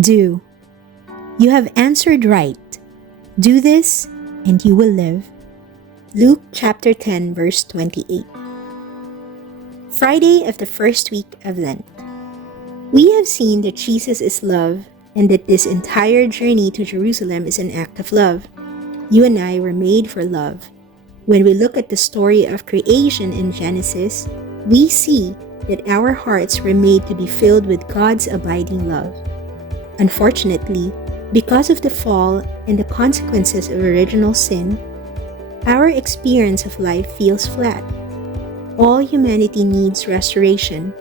Do. You have answered right. Do this, and you will live. Luke chapter 10, verse 28. Friday of the first week of Lent. We have seen that Jesus is love and that this entire journey to Jerusalem is an act of love. You and I were made for love. When we look at the story of creation in Genesis, we see that our hearts were made to be filled with God's abiding love. Unfortunately, because of the fall and the consequences of original sin, our experience of life feels flat. All humanity needs restoration,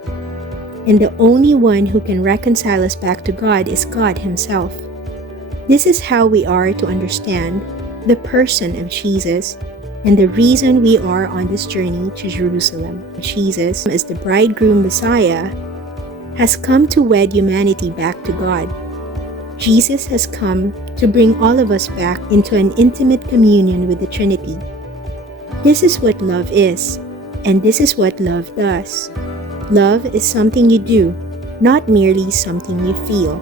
and the only one who can reconcile us back to God is God Himself. This is how we are to understand the person of Jesus and the reason we are on this journey to Jerusalem. Jesus, as the bridegroom Messiah, has come to wed humanity back to God. Jesus has come to bring all of us back into an intimate communion with the Trinity. This is what love is, and this is what love does. Love is something you do, not merely something you feel.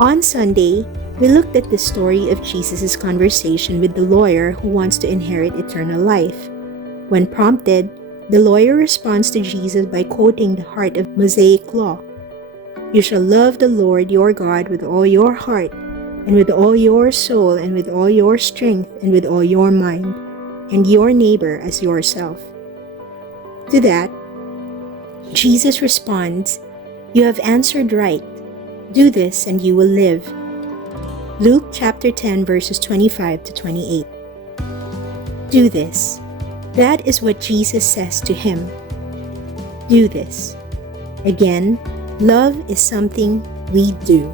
On Sunday, we looked at the story of Jesus' conversation with the lawyer who wants to inherit eternal life. When prompted, the lawyer responds to Jesus by quoting the heart of Mosaic law. You shall love the Lord your God with all your heart, and with all your soul, and with all your strength, and with all your mind, and your neighbor as yourself. To that, Jesus responds, You have answered right. Do this and you will live. Luke chapter 10 verses 25 to 28. Do this. That is what Jesus says to him. Do this. Again, love is something we do.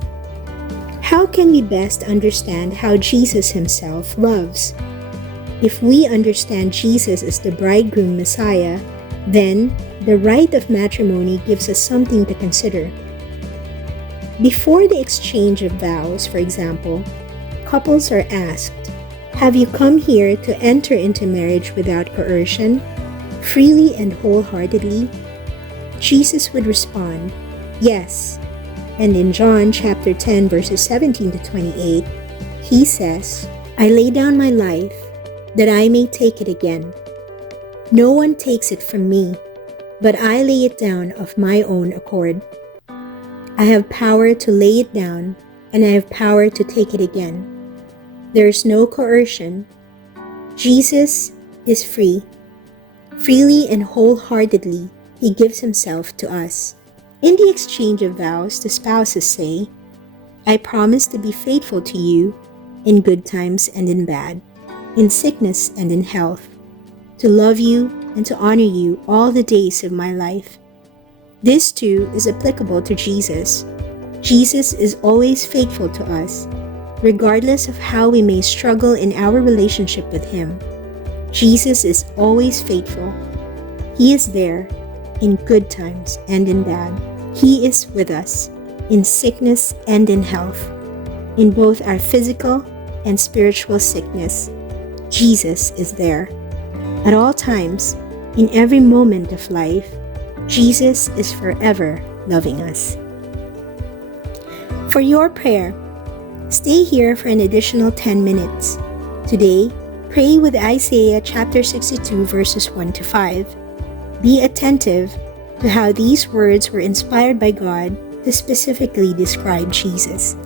How can we best understand how Jesus Himself loves? If we understand Jesus as the bridegroom Messiah, then the rite of matrimony gives us something to consider. Before the exchange of vows, for example, couples are asked, Have you come here to enter into marriage without coercion, freely and wholeheartedly? Jesus would respond, Yes. And in John chapter 10 verses 17 to 28, He says, I lay down my life that I may take it again. No one takes it from me, but I lay it down of my own accord. I have power to lay it down, and I have power to take it again. There is no coercion. Jesus is free. Freely and wholeheartedly, He gives Himself to us. In the exchange of vows, the spouses say, I promise to be faithful to you in good times and in bad, in sickness and in health, to love you and to honor you all the days of my life. This too is applicable to Jesus. Jesus is always faithful to us, regardless of how we may struggle in our relationship with Him. Jesus is always faithful. He is there in good times and in bad. He is with us in sickness and in health, in both our physical and spiritual sickness. Jesus is there. At all times, in every moment of life, Jesus is forever loving us. For your prayer, stay here for an additional 10 minutes. Today, pray with Isaiah chapter 62 verses 1 to 5. Be attentive to how these words were inspired by God to specifically describe Jesus.